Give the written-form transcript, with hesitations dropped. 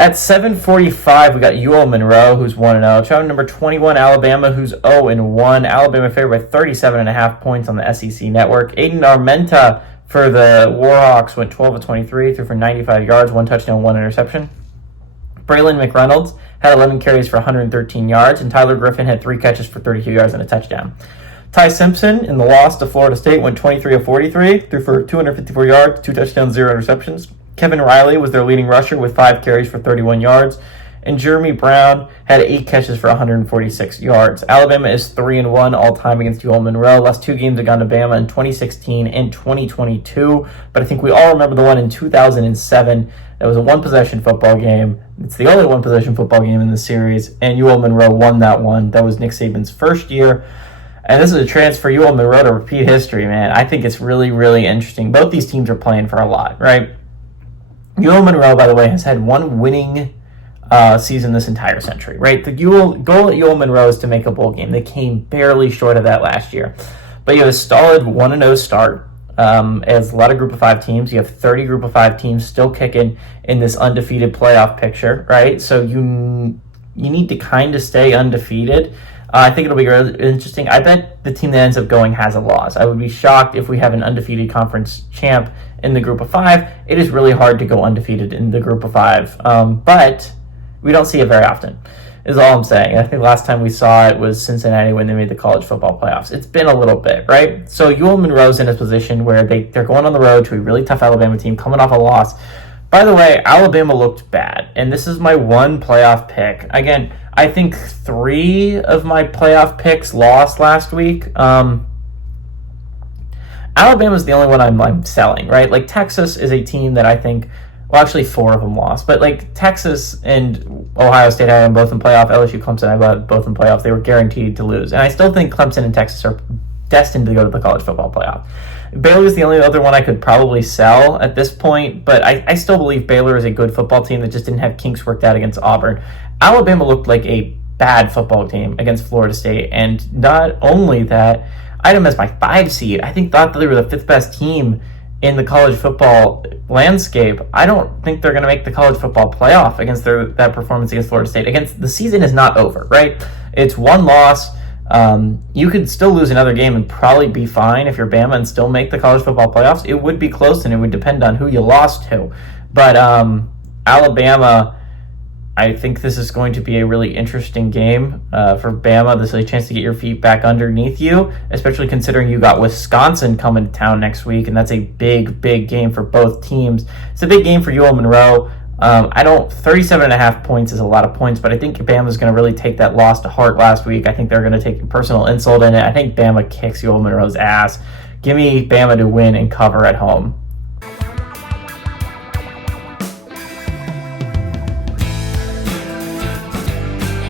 At 7:45, we got UL Monroe, who's 1-0. Traveling number 21, Alabama, who's 0-1. Alabama favored by 37.5 points on the SEC network. Aiden Armenta for the Warhawks went 12 of 23, threw for 95 yards, 1 touchdown, 1 interception. Braylon McReynolds had 11 carries for 113 yards, and Tyler Griffin had 3 catches for 32 yards and a touchdown. Ty Simpson, in the loss to Florida State, went 23 of 43, threw for 254 yards, 2 touchdowns, 0 interceptions. Kevin Riley was their leading rusher with 5 carries for 31 yards. And Jeremy Brown had 8 catches for 146 yards. Alabama is 3-1 all-time against UL Monroe. Last 2 games against Alabama in 2016 and 2022. But I think we all remember the one in 2007. That was a one-possession football game. It's the only one-possession football game in the series. And UL Monroe won that one. That was Nick Saban's first year. And this is a chance for UL Monroe to repeat history, man. I think it's really, really interesting. Both these teams are playing for a lot, right? UL Monroe, by the way, has had one winning season this entire century, right? The goal at UL Monroe is to make a bowl game. They came barely short of that last year. But you have a solid 1-0 start. As a lot of Group of 5 teams, you have 30 Group of 5 teams still kicking in this undefeated playoff picture, right? So you need to kind of stay undefeated. I think it'll be really interesting. I bet the team that ends up going has a loss. I would be shocked if we have an undefeated conference champ in the Group of 5. It is really hard to go undefeated in the Group of 5, but we don't see it very often, is all I'm saying. I think last time we saw it was Cincinnati when they made the college football playoffs. It's been a little bit, right? So UL Monroe's in a position where they're going on the road to a really tough Alabama team coming off a loss. By the way, Alabama looked bad, and this is my one playoff pick. Again, I think 3 of my playoff picks lost last week. Alabama's the only one I'm selling, right? Like, Texas is a team that I think, well, actually 4 of them lost, but like Texas and Ohio State, I had them both in playoff. LSU, Clemson, I got both in playoffs. They were guaranteed to lose, and I still think Clemson and Texas are destined to go to the college football playoff. Baylor is the only other one I could probably sell at this point, but I still believe Baylor is a good football team that just didn't have kinks worked out against Auburn. Alabama looked like a bad football team against Florida State, and not only that, I had them as my 5 seed. I thought that they were the 5th best team in the college football landscape. I don't think they're going to make the college football playoff against that performance against Florida State. The season is not over, right? It's 1 loss. You could still lose another game and probably be fine if you're Bama and still make the college football playoffs. It would be close, and it would depend on who you lost to. But Alabama, I think this is going to be a really interesting game for Bama. This is a chance to get your feet back underneath you, especially considering you got Wisconsin coming to town next week, and that's a big, big game for both teams. It's a big game for UL Monroe. 37.5 points is a lot of points, but I think Bama's going to really take that loss to heart last week. I think they're going to take a personal insult in it. I think Bama kicks UL Monroe's ass. Give me Bama to win and cover at home.